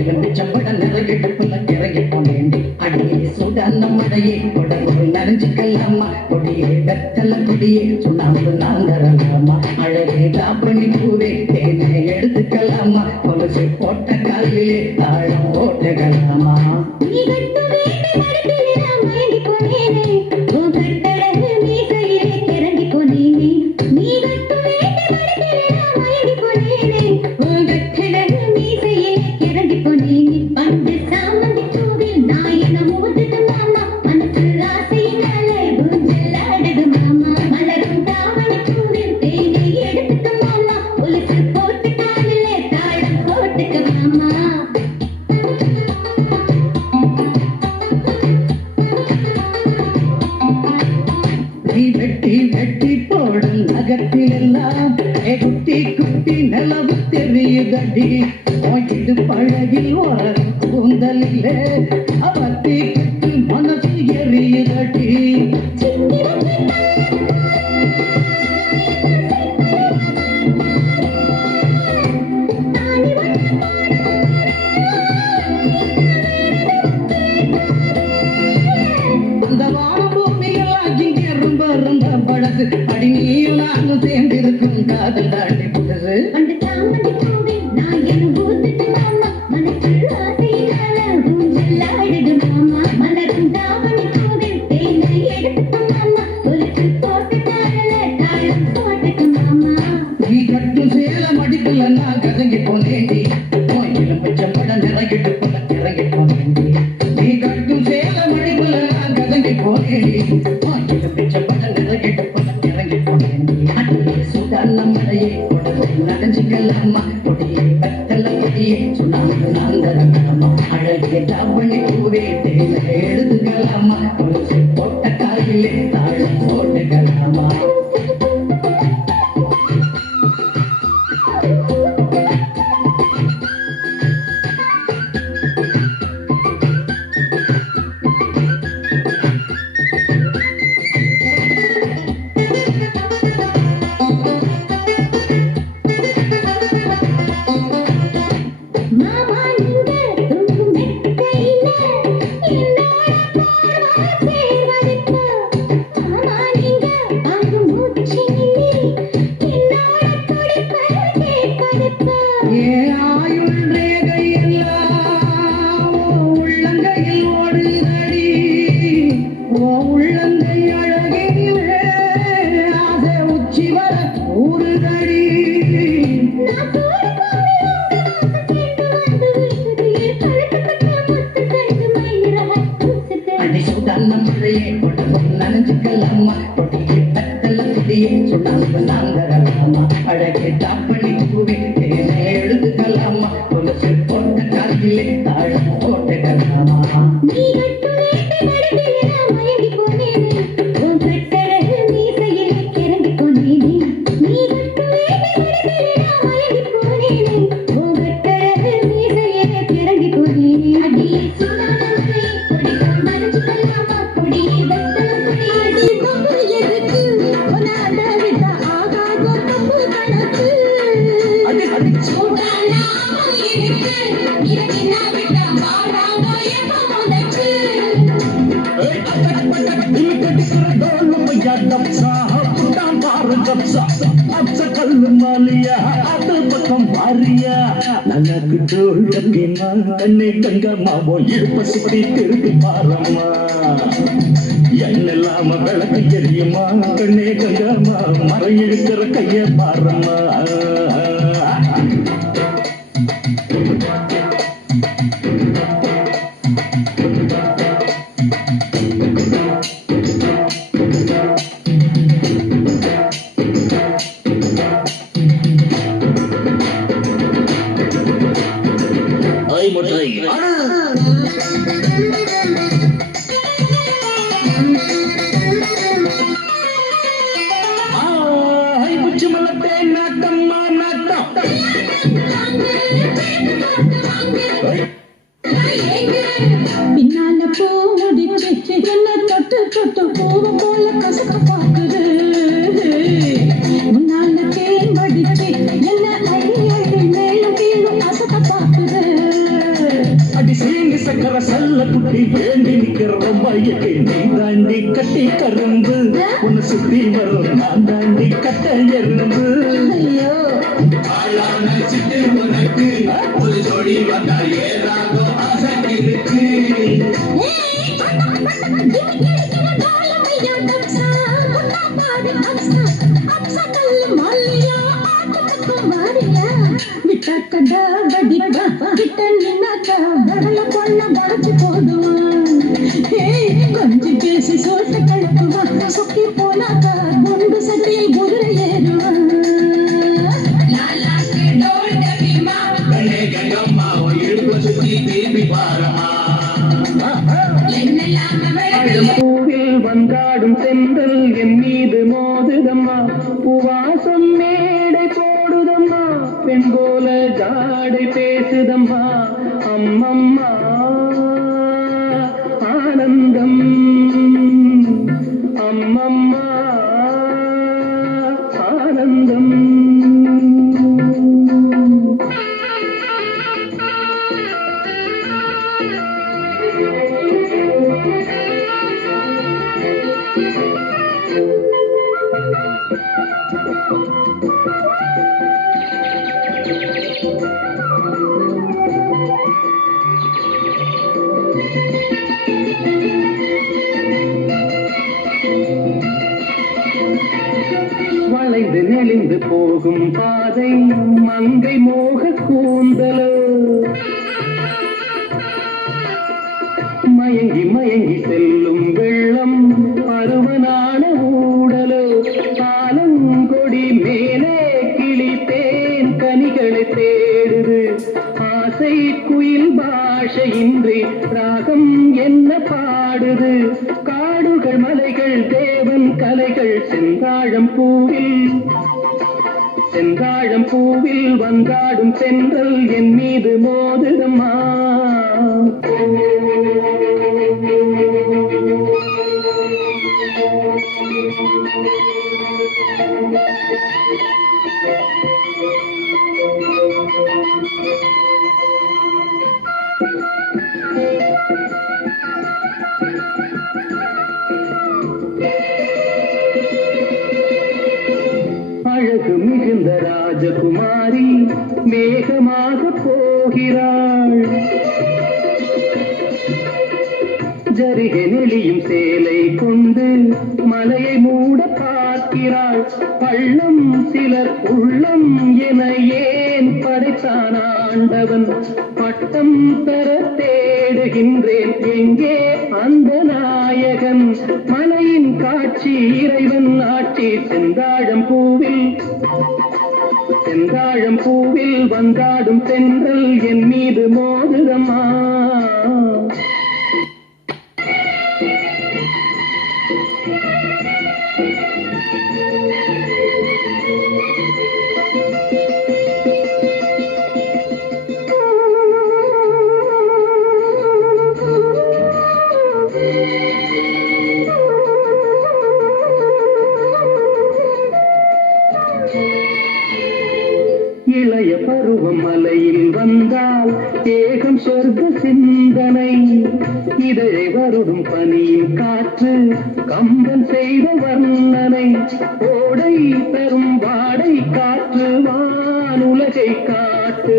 எலும்பிச்சம்பட நிறையிடுப்புல கிறங்கி போனேண்டி அடியே சூடான மழையே உடம்பு நனைஞ்சுக்கலாமா கொடியே வெத்தல கொடியே சுண்ணாம்பு நாங்கரலாமா அழகே தாப்பணி பூவே தேனை எடுத்துக்கலாமா கொலுசு போட்ட காலிலே தாழம் ஓட்டுகலாமா வெட்டி வெட்டி போடும் நகத்திலெல்லாம் குட்டி குட்டி நிலவு தெரியுதடி இது பழகில் ஒரு கூந்தலிலே அவத்தி குட்டி மனசு எரியுதடி பழசு அடி நீயும் நானும் சேர்ந்திருக்கும் காதல் தாண்டி புதுசு நீ கட்டும் சேலம் அடிப்புல நான் கதங்கி போனேண்டி எலும்பிச்சம்பட நிறையிட்டு போல கிறங்கி போனேண்டி நீ கட்டும் சேலம் அடிப்புல நான் கதங்கி போனேண்டி எலும்பிச்சம்பட நிறையிட்டு போல கிறங்கி போனேண்டி அடியே சூடான மழையே உடம்பு நனைஞ்சுக்கலாமா கொடியே வெத்தல கொடியே சுண்ணாம்பு நாங்கரலாமா அழகே தாப்பணி பூவே தேனை எழுதுகலாமா கொலுசு போட்ட காலிலே தாழம் போட்டுகலாமா மழையே உடம்பு நனைஞ்சுக்கலாமா கொடியே வெத்தல கொடியே சுண்ணாம்பு நாங்கரலாமா அழகே தாப்பணி பூவே தேனை எழுதுகலாமா கொலுசு போட்ட காலிலே தாழம் போட்டுகலாமா கண்ணை கங்கம்மாவோ இருப்ப சுத்தி திருப்பி பாரம்மா என்னெல்லாம விளக்கு எரியுமா கண்ணே கங்கம்மா மரம் இழுக்கிற கைய பாரம்மா பின்னால பூ முடிச்சு என்ன தொட்டு தொட்டு பூவை போல கசக்க பாக்குது முன்னால தேன் வடிச்சு என்ன அடி அடி மேலும் கீழும் அசக்க பாக்குது சக்கர சல்ல குட்டி வேண்டி நிக்கிற மையத்தை நீ தாண்டி கட்டி கரும்பு உன்னை சுத்தி வரும் நான் தாண்டி கட்ட எறும்பு சிட்டு உனக்கு ஒரு ஜோடி வந்தா ஏறாதோ ஆசை இருக்கு கொஞ்சம் பேசி சோட்ட கலப்புவான் சொக்கி போனாக்கா குண்டு சட்டையில் குதிரை ஏறுவான் பூவில் வந்தாடும் சென்றல் என் மீது மோதுதம்மா பூவாசம் மேடை போடுதம்மா பெண் போல ஜாடை பேசுதம்மா அம்மம்மா ஆனந்தம் அம்மம்மா ஆனந்தம் வளைந்து நெளிந்து போகும் பாதை மங்கை மோக கூந்தலோ மயங்கி மயங்கி செல்லும் வெள்ளம் பருவனான ஊடலோ ஆலங்கொடி மேலே கிளித்தேன் கனிகளை தேடுது ஆசை குயில் பாஷையின்றி ராகம் என்ன பாடுது காடுகள் மலைகள் தேவன் கலைகள் செந்தாழம் பூவில் வந்தாடும் சென்றல் என் மீது மோதுதம்மா அழகு மிகுந்த ராஜகுமாரி மேகமாக போகிறாள் ஜரிகை நெளியும் சேலை கொண்டு மலையை மூட பார்க்கிறாள் பள்ளம் சிலர் உள்ளம் என ஏன் படைத்தான் ஆண்டவன் பட்டம் தர தேடுகின்றேன் எங்கே அந்த நாயகன் மலையின் காட்சி இறைவன் ஆட்சி செந்தாழம் பூவில் வந்தாடும் தென்றல் என் மீது மோதுதம்மா இளைய பருவம் மலையில் வந்தால் ஏகம் சொர்க்க சிந்தனை இதழை வருடும் பனியின் காற்று கம்பன் செய்த வர்ணனை ஓடை தரும் வாடை காற்று வானுலகை காட்டுது